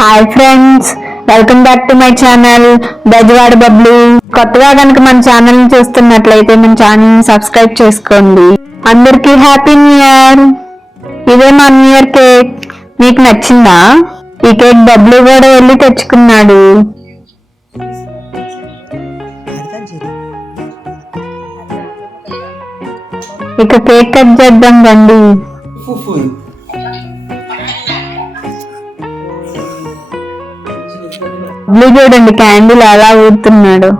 Hi friends, welcome back to my channel Bezawada Bablu. కొత్తగా కనుక మన ఛానల్ ని చూస్తున్నట్లయితే మన ఛానల్ ని సబ్స్క్రైబ్ చేసుకోండి. అందరికీ హ్యాపీ న్యూ ఇయర్. ఇదే మా న్యూ ఇయర్ కేక్. మీకు నచ్చిందా? ఈ కేక్ బబ్లు కూడా వెళ్ళి తెచ్చుకున్నాడు. ఇక కేక్ కట్ చేద్దాం రండి. బబ్లు చూడండి క్యాండిల్ అలా ఊడుతున్నాడు.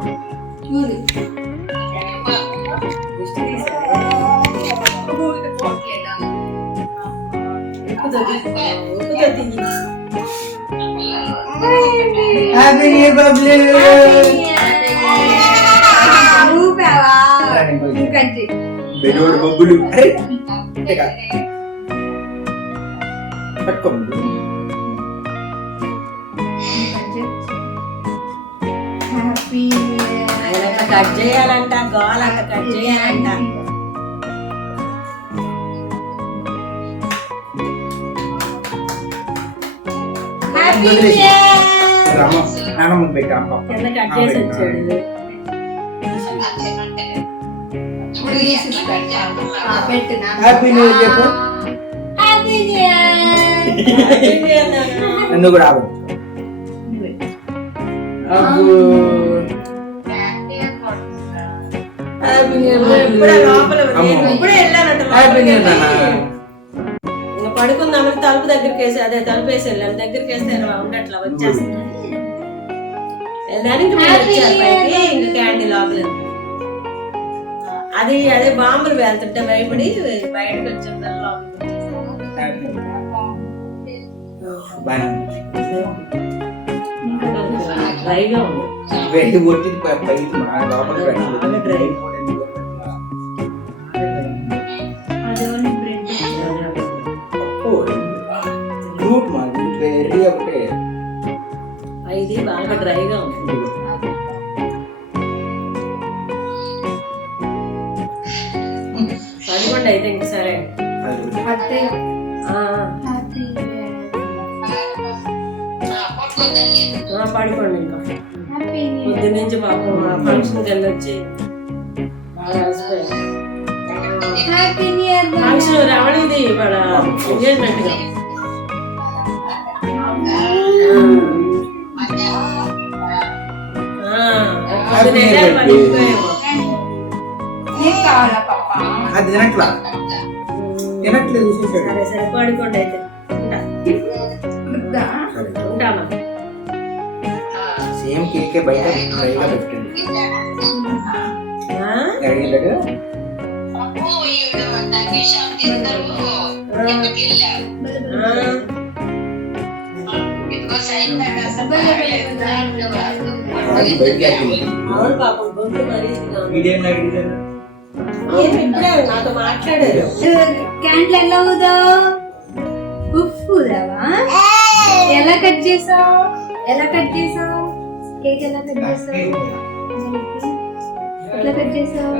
కట్ చేయాలంట, గోలంట కట్ చేయాలంట. కట్ చేసి వచ్చాడు. నన్ను కూడా పడుకుందామని తలుపు దగ్గరికి వేసి అదే తలుపు వేసి వెళ్ళాను. దగ్గరికి వేస్తే ఉండట్లా వచ్చేస్తుంది. వెళ్ళడానికి పైకి ఇంకా క్యాండిల్ ఆపలేదు. అది అదే బాంబులు వెళ్తుంటే భయపడి బయటకు వచ్చింది. డ్రైగా ఉంది. ఇది బాగా డ్రైగా ఉంది. పడుకోండి అయితే ఇంక సరే. పడుకోండి ఇంకా. పొద్దు నుంచి పాపం ఫంక్షన్కి వెళ్ళొచ్చి బాగా అలసిపోయాను. ఫంక్షన్ రావడది వాళ్ళ ఎంగేజ్మెంట్ గా. సరే పడుకోండి అయితే. ఉంటామా? సేమ్ కేకే బయట డ్రైగా పెట్టండి. నాతో మాట్లాడారు. క్యాండిల్ ఎలా ఊదా? ఊదావా? ఎలా కట్ చేసావు? ఎలా కట్ చేసావు? కేక్ ఎలా కట్ చేసావు? ఎట్లా కట్ చేసావు?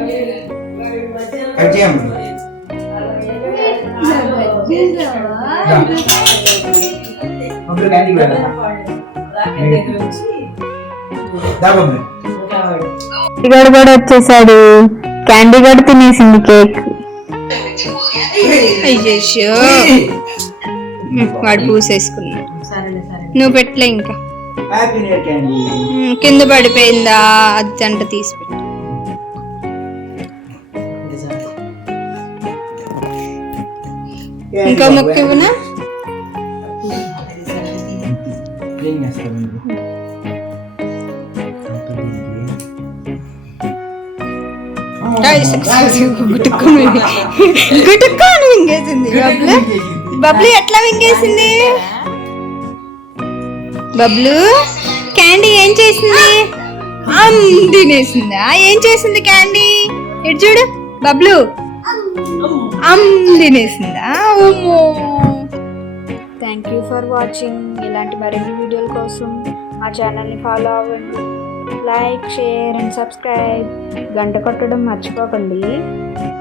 గడు కూడా వచ్చేసాడు. క్యాండీ గడు తినేసింది కేక్. అయ్యో వాడు పూసేసుకున్నాడు. నువ్వు పెట్టలే ఇంకా కింద పడిపోయిందా? అది అంట తీసి పెట్టు. ఇంకా మొక్క ఇవ్వనా? గుటుక్కొని వింగేసింది బబ్లు. బబ్లు ఎట్లా వింగేసింది? బబ్లు క్యాండీ ఏం చేసింది? తినేసిందా? ఏం చేసింది క్యాండీ? ఇటు చూడు బబ్లు. తినేసిందా? Thank you for watching. ఇలాంటి మరిన్ని వీడియోల కోసం మా ఛానల్ని ఫాలో అవ్వండి. Like, share and subscribe. గంట కొట్టడం మర్చిపోకండి.